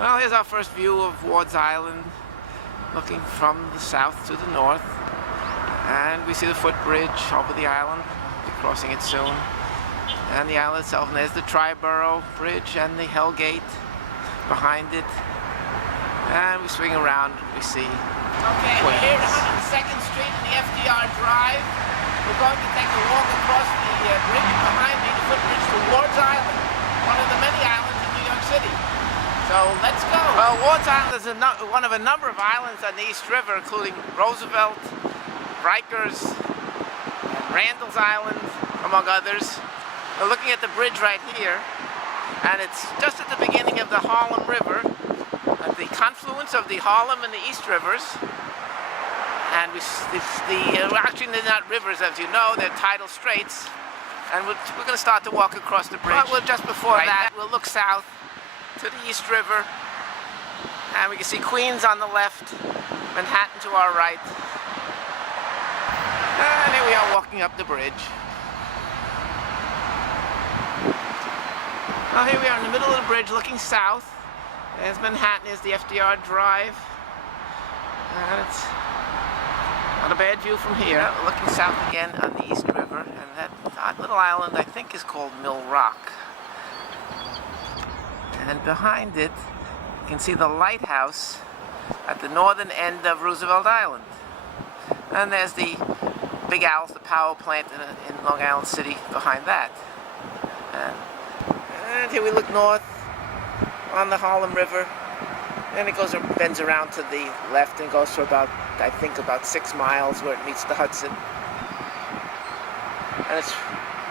Well, here's our first view of Ward's Island, looking from the south to the north. And we see the footbridge over the island. We'll be crossing it soon. And the island itself. And there's the Triborough Bridge and the Hell Gate behind it. And we swing around and we see Okay, we're here at 102nd Street and the FDR Drive. We're going to take a walk across the bridge behind me, the footbridge to Ward's Island, one of the many islands in New York City. So let's go. Well, Ward's Island is one of a number of islands on the East River, including Roosevelt, Rikers, and Randall's Island, among others. We're looking at the bridge right here, and it's just at the beginning of the Harlem River, at the confluence of the Harlem and the East Rivers. And actually they're not rivers, as you know, they're tidal straits. And we're going to start to walk across the bridge. But just before that, we'll look south to the East River, and we can see Queens on the left, Manhattan to our right, and here we are walking up the bridge. Well, here we are in the middle of the bridge looking south. There's Manhattan, is the FDR Drive, and it's not a bad view from here. Looking south again on the East River, and that odd little island I think is called Mill Rock. And behind it, you can see the lighthouse at the northern end of Roosevelt Island. And there's the Big Owls, the power plant in Long Island City behind that. And here we look north on the Harlem River. And it bends around to the left and goes for about 6 miles where it meets the Hudson. And it's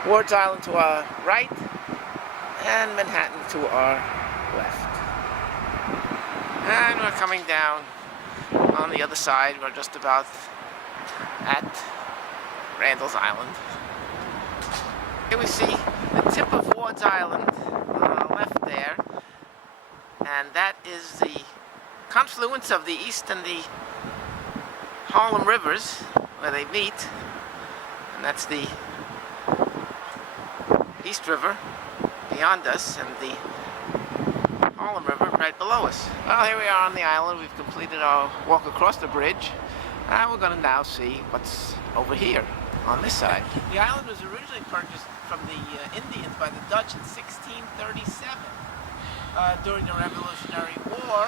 Ward's Island to our right and Manhattan to our left. And we're coming down on the other side. We're just about at Randall's Island. Here we see the tip of Ward's Island on our left there, and that is the confluence of the East and the Harlem Rivers where they meet, and that's the East River beyond us and the Harlem River right below us. Well, here we are on the island. We've completed our walk across the bridge, and we're going to now see what's over here on this side. The island was originally purchased from the Indians by the Dutch in 1637. During the Revolutionary War,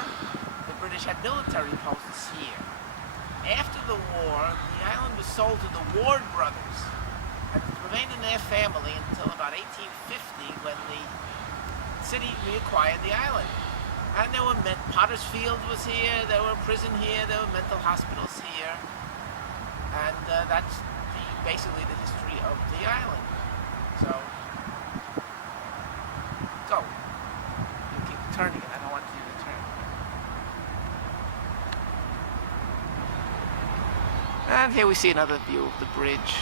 the British had military posts here. After the war, the island was sold to the Ward brothers, and it remained in their family until about 1850, when the city reacquired the island. And there were Potter's Field was here, there were a prison here, there were mental hospitals here, and that's basically the history of the island. So, go. You keep turning it, I don't want you to turn. And here we see another view of the bridge.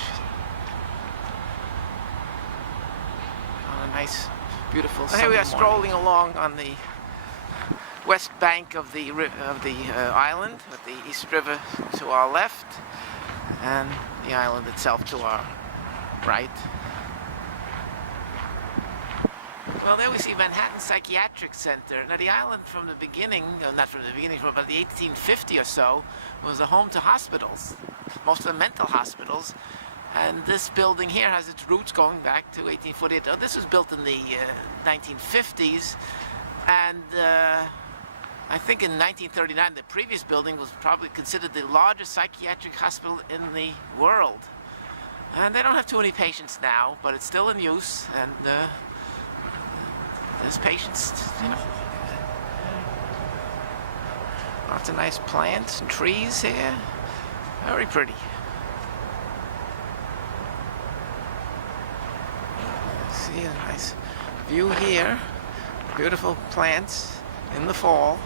On a nice, beautiful Sunday morning. Here we are strolling along on the west bank of the island, with the East River to our left, and the island itself to our right. Well, there we see Manhattan Psychiatric Center. Now, the island from the beginning, not from the beginning, from about the 1850 or so, was a home to hospitals, most of them mental hospitals. And this building here has its roots going back to 1848. Oh, this was built in the 1950s, and I think in 1939, the previous building was probably considered the largest psychiatric hospital in the world. And they don't have too many patients now, but it's still in use, and there's patients, you know. Lots of nice plants and trees here. Very pretty. See a nice view here. Beautiful plants in the fall.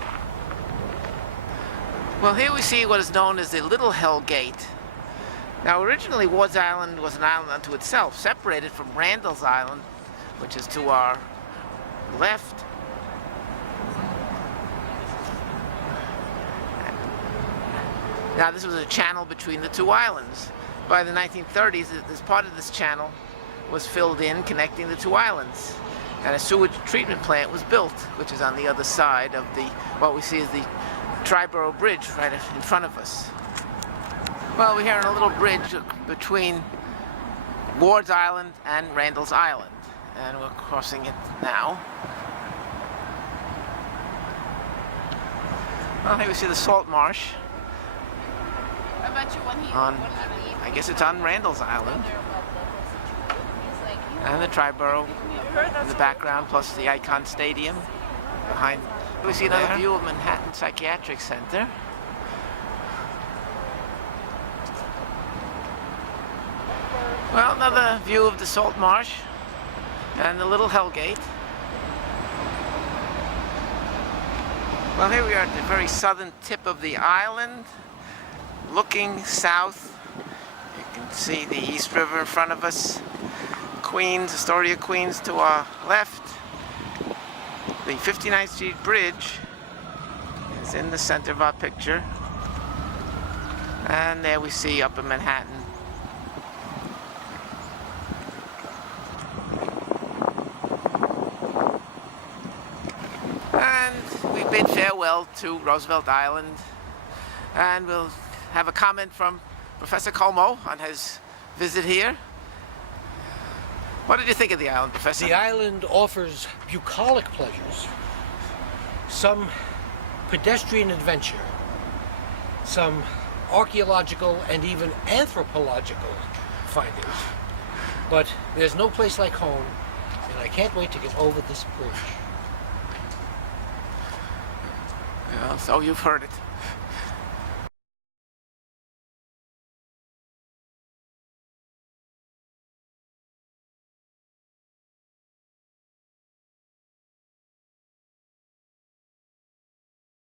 Well, here we see what is known as the Little Hell Gate. Now, originally Ward's Island was an island unto itself, separated from Randall's Island, which is to our left. Now, this was a channel between the two islands. By the 1930s, this part of this channel was filled in connecting the two islands. And a sewage treatment plant was built, which is on the other side of the, what we see is the Triborough Bridge right in front of us. Well, we're here on a little bridge between Ward's Island and Randall's Island, and we're crossing it now. Well, here we see the salt marsh I bet you when he on, I guess it's on Randall's Island, and the Triborough in the background, plus the Icon Stadium behind. We see another view of Manhattan Psychiatric Center. Well, another view of the salt marsh and the little Hellgate. Well, here we are at the very southern tip of the island, looking south. You can see the East River in front of us. Queens, Astoria, Queens to our left. The 59th Street Bridge is in the center of our picture. And there we see Upper Manhattan. And we bid farewell to Roosevelt Island. And we'll have a comment from Professor Como on his visit here. What did you think of the island, Professor? The island offers bucolic pleasures, some pedestrian adventure, some archaeological and even anthropological findings. But there's no place like home, and I can't wait to get over this bridge. Yeah, so you've heard it.